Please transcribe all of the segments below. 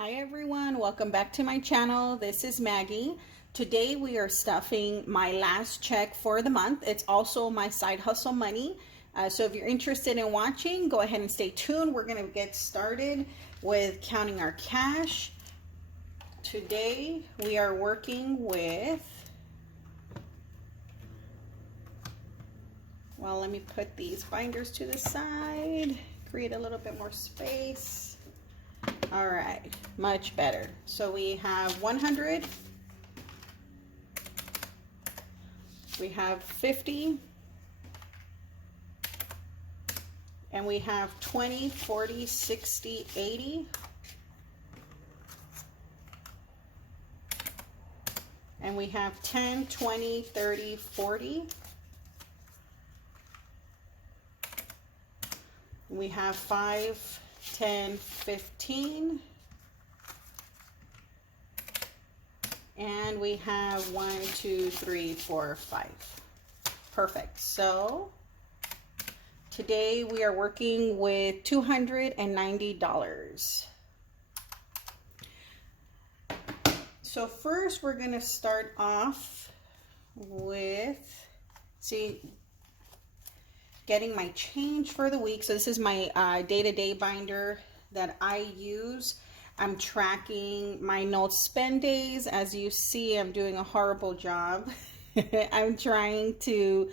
Hi everyone, welcome back to my channel. This is Maggie. Today we are stuffing my last check for the month. It's also my side hustle money. So if you're interested in watching, go ahead and stay tuned. We're going to get started with counting our cash. Today we are working with, well, let me put these binders to the side, create a little bit more space. All right, much better. So we have 100, we have 50, and we have 20, 40, 60, 80, and we have 10, 20, 30, 40. We have 5, 10, 15, and we have 1, 2, 3, 4, 5. Perfect. So today we are working with $290. So first we're going to start off with, getting my change for the week. So this is my day-to-day binder that I use. I'm tracking my no spend days. As you see, I'm doing a horrible job. I'm trying to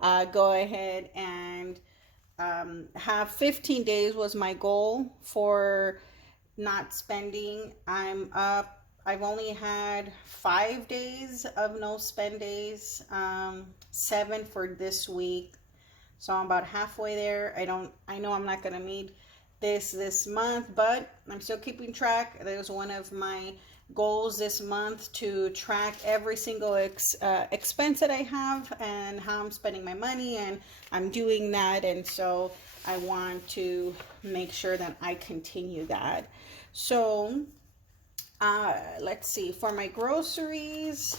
go ahead and have 15 days was my goal for not spending. I'm up. I've only had 5 days of no spend days, 7 for this week. So I'm about halfway there. I know I'm not going to meet this month, but I'm still keeping track. That was one of my goals this month, to track every single expense that I have and how I'm spending my money, and I'm doing that. And so I want to make sure that I continue that. So let's see, for my groceries,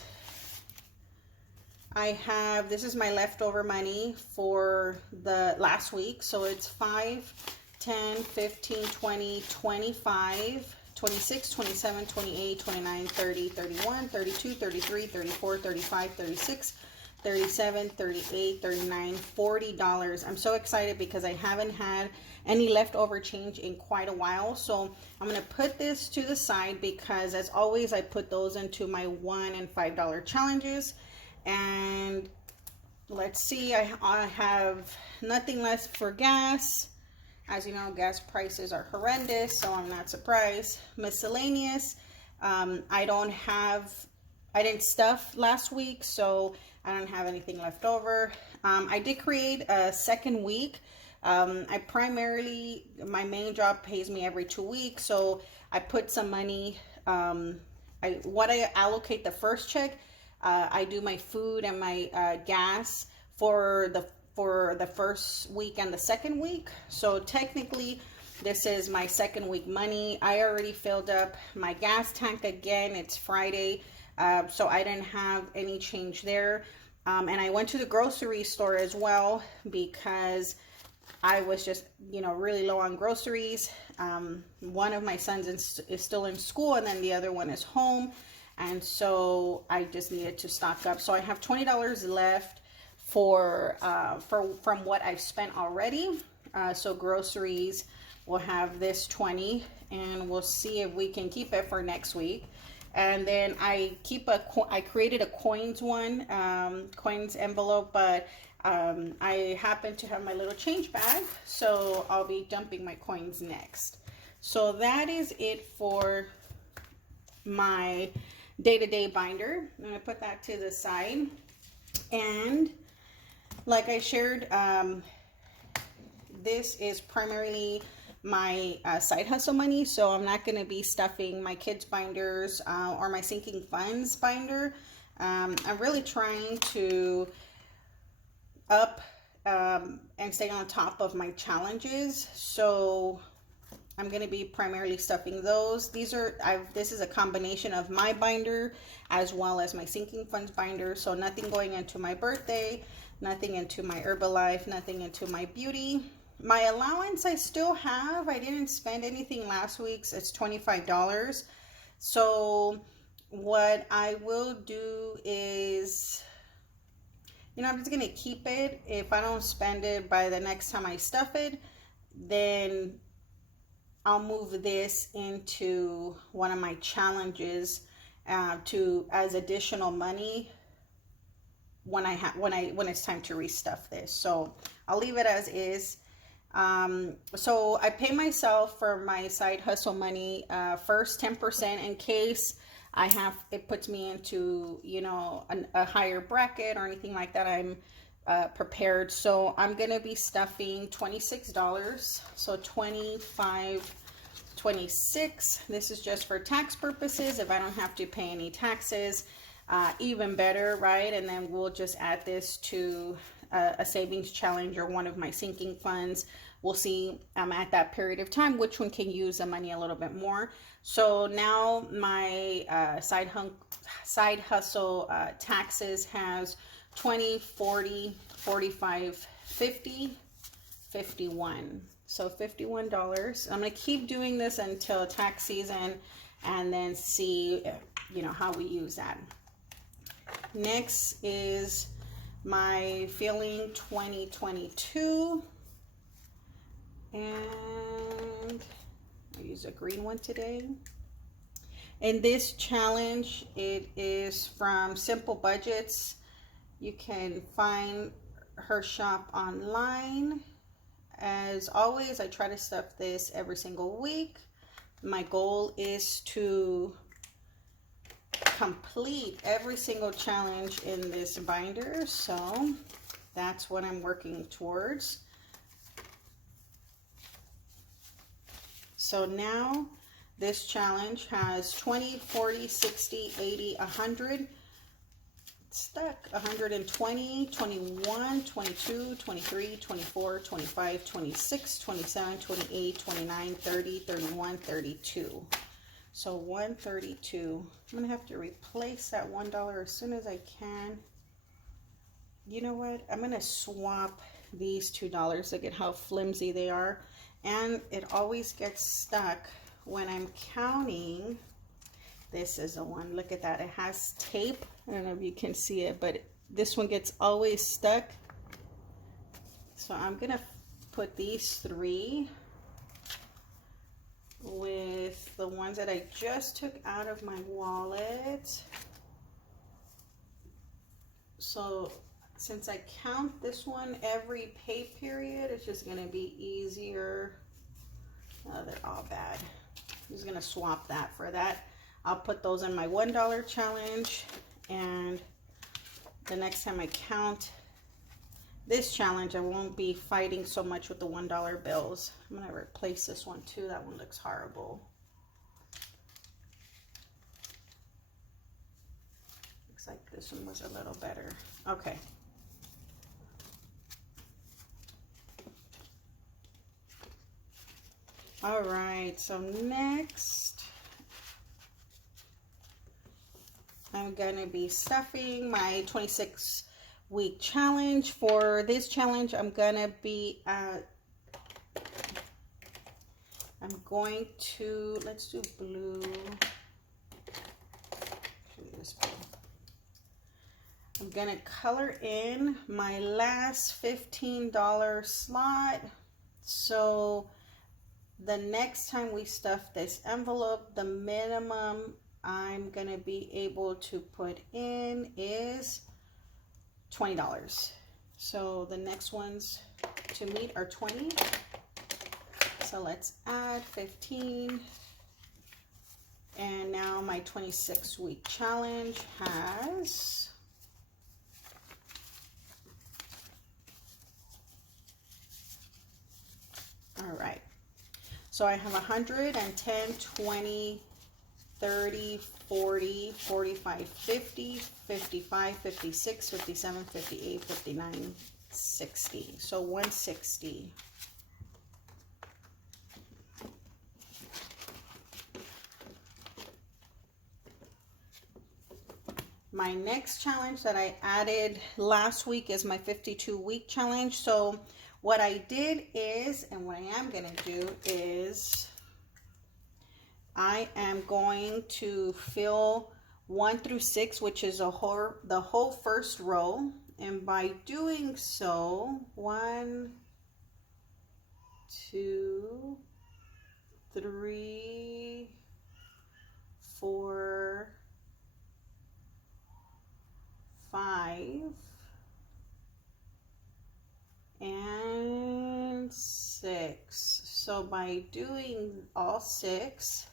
I have, this is my leftover money for the last week. So it's 5, 10, 15, 20, 25, 26, 27, 28, 29, 30, 31, 32, 33, 34, 35, 36, 37, 38, 39, $40. I'm so excited because I haven't had any leftover change in quite a while. So I'm going to put this to the side because, as always, I put those into my $1 and $5 challenges. And let's see, I have nothing left for gas. As you know, gas prices are horrendous, so I'm not surprised. Miscellaneous, I didn't stuff last week, so I don't have anything left over. I did create a second week. My main job pays me every 2 weeks, so I put some money, what I allocate the first check, I do my food and my gas for the first week and the second week. So technically this is my second week money. I already filled up my gas tank again. It's Friday, so I didn't have any change there. And I went to the grocery store as well because I was just, really low on groceries. One of my sons is still in school, and then the other one is home. And so I just needed to stock up. So I have $20 left from what I've spent already. So groceries will have this 20, and we'll see if we can keep it for next week. And then I created a coins coins envelope, but I happen to have my little change bag, so I'll be dumping my coins next. So that is it for my day-to-day binder. I'm going to put that to the side. And like I shared, this is primarily my side hustle money, so I'm not going to be stuffing my kids binders or my sinking funds binder. I'm really trying to up and stay on top of my challenges, so I'm going to be primarily stuffing those. This is a combination of my binder as well as my sinking funds binder. So nothing going into my birthday, nothing into my Herbalife, nothing into my beauty. my allowance I still have. I didn't spend anything last week's. It's $25. So what I will do is, I'm just going to keep it. If I don't spend it by the next time I stuff it, then I'll move this into one of my challenges as additional money when it's time to restuff this. So I'll leave it as is. So I pay myself for my side hustle money first 10% in case it puts me into a higher bracket or anything like that. I'm prepared. So I'm gonna be stuffing $26. So 25, 26. This is just for tax purposes. If I don't have to pay any taxes, even better, right? And then we'll just add this to a savings challenge or one of my sinking funds. We'll see at that period of time which one can use the money a little bit more. So now my side hustle taxes has 20, 40, 45, 50, 51. So $51. I'm going to keep doing this until tax season and then see, how we use that. Next is my Feeling 2022. And I use a green one today. In this challenge, it is from Simple Budgets. You can find her shop online. As always, I try to stuff this every single week. My goal is to complete every single challenge in this binder, so that's what I'm working towards. So now this challenge has 20, 40, 60, 80, 100. Stuck 120, 21, 22, 23, 24, 25, 26, 27, 28, 29, 30, 31, 32. So 132. I'm gonna have to replace that $1 as soon as I can. You know what? I'm gonna swap these $2. Look at how flimsy they are. And it always gets stuck when I'm counting. This is the one. Look at that. It has tape. I don't know if you can see it, but this one gets always stuck. So I'm going to put these 3 with the ones that I just took out of my wallet. So since I count this one every pay period, it's just going to be easier. Oh, they're all bad. I'm just going to swap that for that. I'll put those in my $1 challenge, and the next time I count this challenge, I won't be fighting so much with the $1 bills. I'm going to replace this one too. That one looks horrible. Looks like this one was a little better. Okay. All right, so next I'm gonna be stuffing my 26-week challenge. For this challenge, I'm gonna be let's do blue. I'm gonna color in my last $15 slot. So the next time we stuff this envelope, the minimum I'm gonna be able to put in is $20. So the next ones to meet are 20. So let's add 15. And now my 26-week challenge has all right. So I have 110, 20, 30, 40, 45, 50, 55, 56, 57, 58, 59, 60. So 160. My next challenge that I added last week is my 52-week challenge. So What I did is, and what I am going to do is, I am going to fill 1 through 6, which is the whole first row. And by doing so, 1, 2, 3, 4, 5, and 6. So by doing all 6,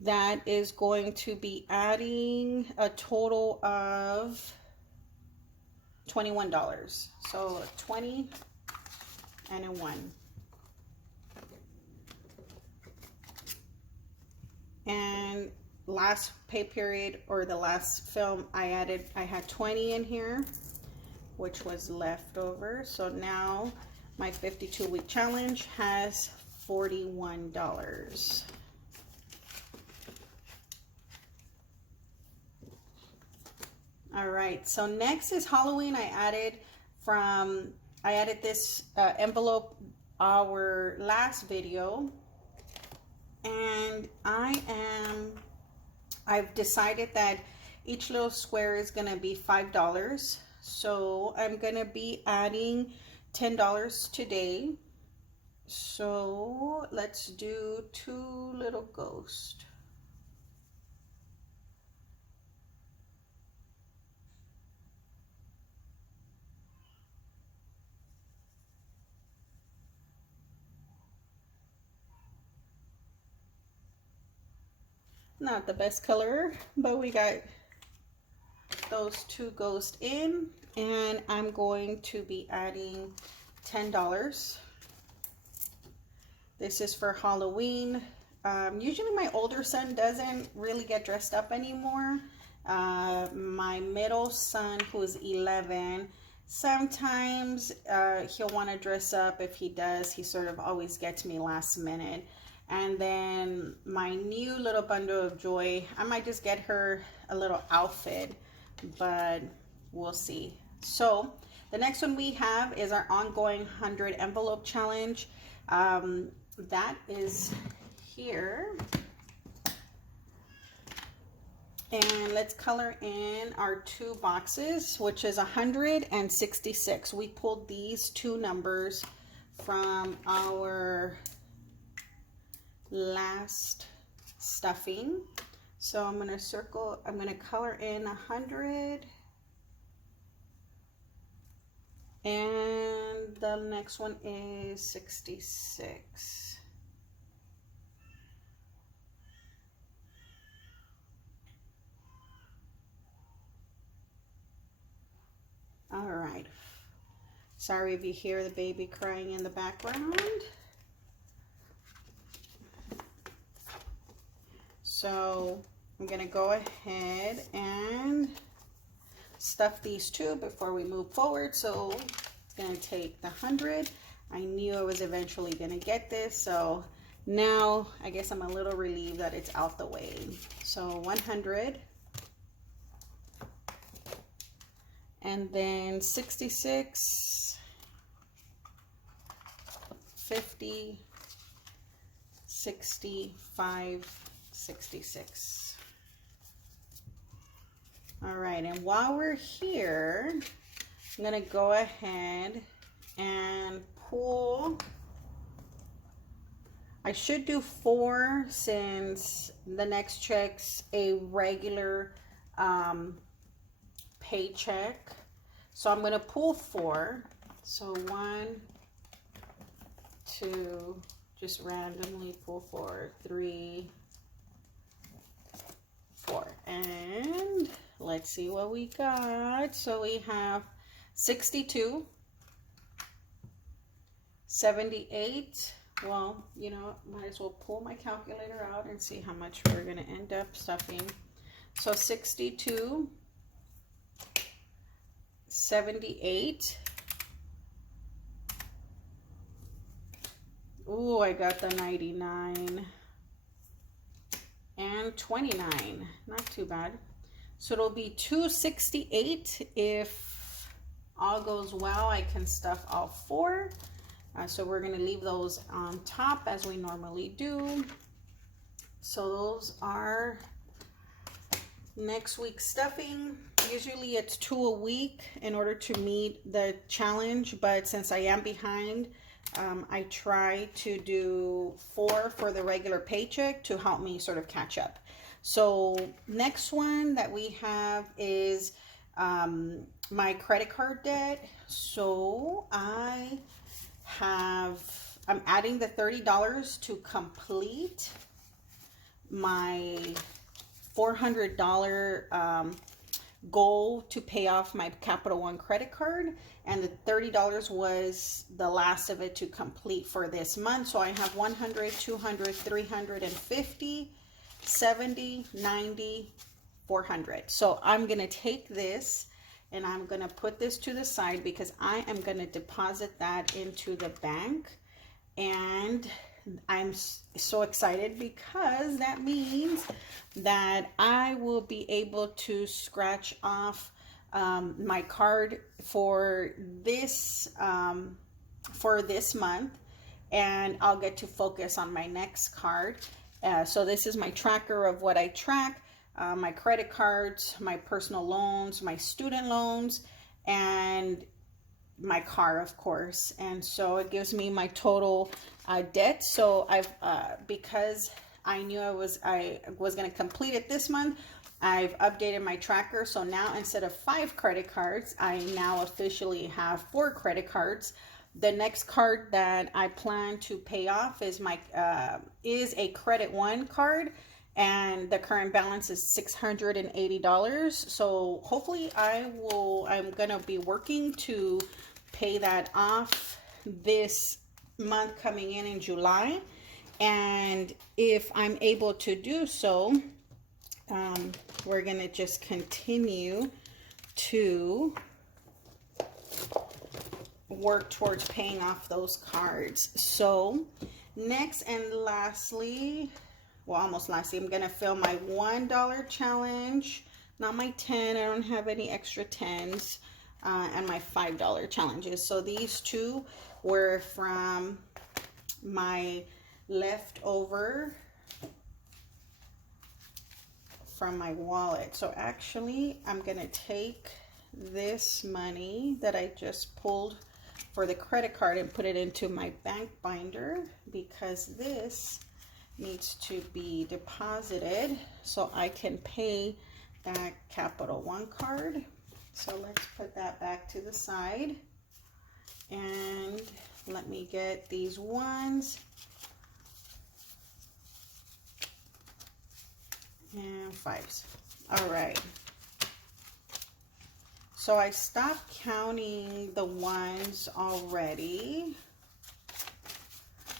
that is going to be adding a total of $21. So 20 and a 1. And last pay period, or the last film, I had 20 in here, which was left over. So now my 52-week challenge has $41. All right, so next is Halloween. I added this envelope our last video, and I've decided that each little square is gonna be $5. So I'm gonna be adding $10 today. So let's do 2 little ghosts. Not the best color, but we got those 2 ghosts in, and I'm going to be adding $10. This is for Halloween. Usually my older son doesn't really get dressed up anymore. My middle son, who's 11, sometimes he'll want to dress up. If he does, he sort of always gets me last minute. And then my new little bundle of joy, I might just get her a little outfit, but we'll see. So the next one we have is our ongoing 100 envelope challenge. That is here. And let's color in our 2 boxes, which is 100 and 66. We pulled these 2 numbers from our last stuffing. So I'm going to color in 100, and the next one is 66. All right. Sorry if you hear the baby crying in the background. So I'm going to go ahead and stuff these 2 before we move forward. So it's going to take the 100. I knew I was eventually going to get this. So now I guess I'm a little relieved that it's out the way. So 100. And then 66, 50, 65, 66. All right, and while we're here, I'm gonna go ahead and pull. I should do 4 since the next check's a regular paycheck. So I'm gonna pull 4. So 1, 2, just randomly pull 4, 3, 4, and let's see what we got. So we have 62, 78. Well, you know, might as well pull my calculator out and see how much we're gonna end up stuffing. So 62, 78. Ooh, I got the 99. And 29. Not too bad. So it'll be 268 if all goes well, I can stuff all 4. So we're going to leave those on top as we normally do. So those are next week's stuffing. Usually it's 2 a week in order to meet the challenge, but since I am behind, I try to do 4 for the regular paycheck to help me sort of catch up. So next one that we have is my credit card debt. So I'm adding the $30 to complete my $400 goal to pay off my Capital One credit card, and the $30 was the last of it to complete for this month. So I have 100, 200, 350, 70, 90, 400. So I'm gonna take this and I'm gonna put this to the side because I am gonna deposit that into the bank. And I'm so excited because that means that I will be able to scratch off my card for this month, and I'll get to focus on my next card. So this is my tracker of what I track, my credit cards, my personal loans, my student loans, and my car, of course. And so it gives me my total debt. So I've because I knew I was going to complete it this month, I've updated my tracker. So now instead of 5 credit cards, I now officially have 4 credit cards. The next card that I plan to pay off is my is a Credit One card, and the current balance is $680. So hopefully I'm gonna be working to pay that off this month coming in July. And if I'm able to do so, we're gonna just continue to work towards paying off those cards. So next and lastly, well, almost lastly, I'm gonna fill my $1 challenge, not my 10. I don't have any extra 10s, and my $5 challenges. So these 2 were from my leftover from my wallet. So actually, I'm gonna take this money that I just pulled for the credit card and put it into my bank binder, because this needs to be deposited so I can pay that Capital One card. So let's put that back to the side, and let me get these ones and 5s. All right. So I stopped counting the ones already.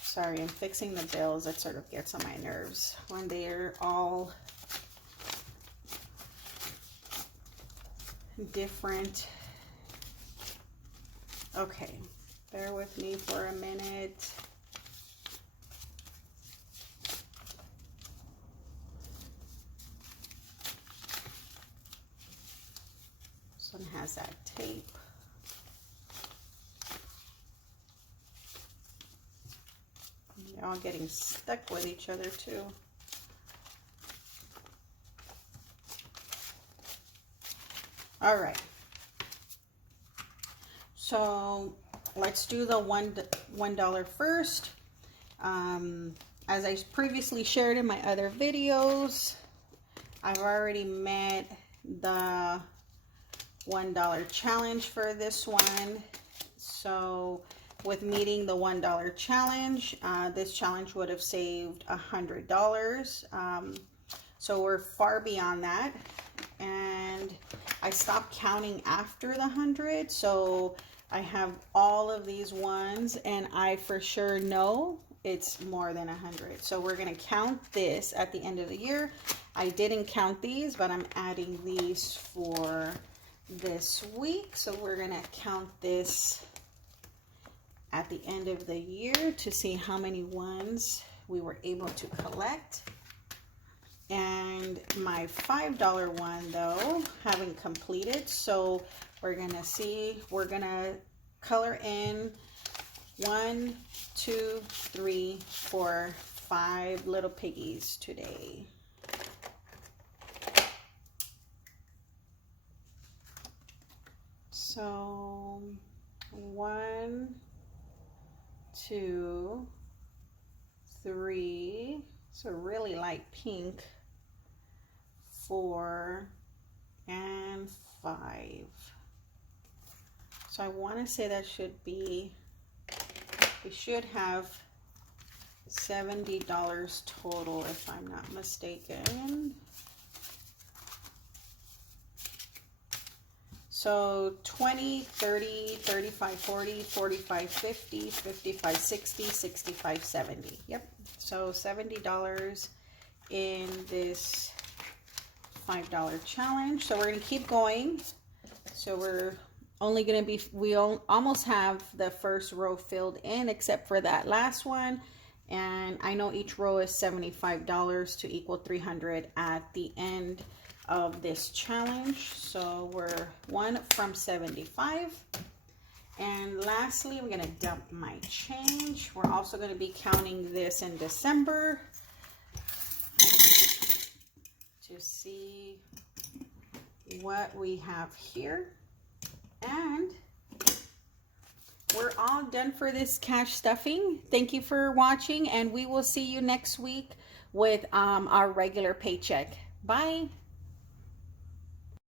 Sorry, I'm fixing the bills. That sort of gets on my nerves when they're all different. Okay, bear with me for a minute. This one has that tape. They're all getting stuck with each other too. All right. So let's do the $1 first. As I previously shared in my other videos, I've already met the $1 challenge for this one. So with meeting the $1 challenge, this challenge would have saved $100. So we're far beyond that. And I stopped counting after the 100. So I have all of these ones, and I for sure know it's more than 100. So we're going to count this at the end of the year. I didn't count these, but I'm adding these for this week. So we're going to count this at the end of the year to see how many ones we were able to collect. And my $5 one, though, haven't completed. So We're gonna see, we're gonna color in 1, 2, 3, 4, 5 little piggies today. So 1, 2, 3, so really light pink, 4, and 5. So I want to say that should be, we should have $70 total if I'm not mistaken. So 20, 30, 35, 40, 45, 50, 55, 60, 65, 70. Yep. So $70 in this $5 challenge. So we're going to keep going. So we're only going to be, we almost have the first row filled in except for that last one. And I know each row is $75 to equal $300 at the end of this challenge. So we're 1 from 75. And lastly, I'm going to dump my change. We're also going to be counting this in December to see what we have here. And we're all done for this cash stuffing. Thank you for watching, and we will see you next week with our regular paycheck. Bye.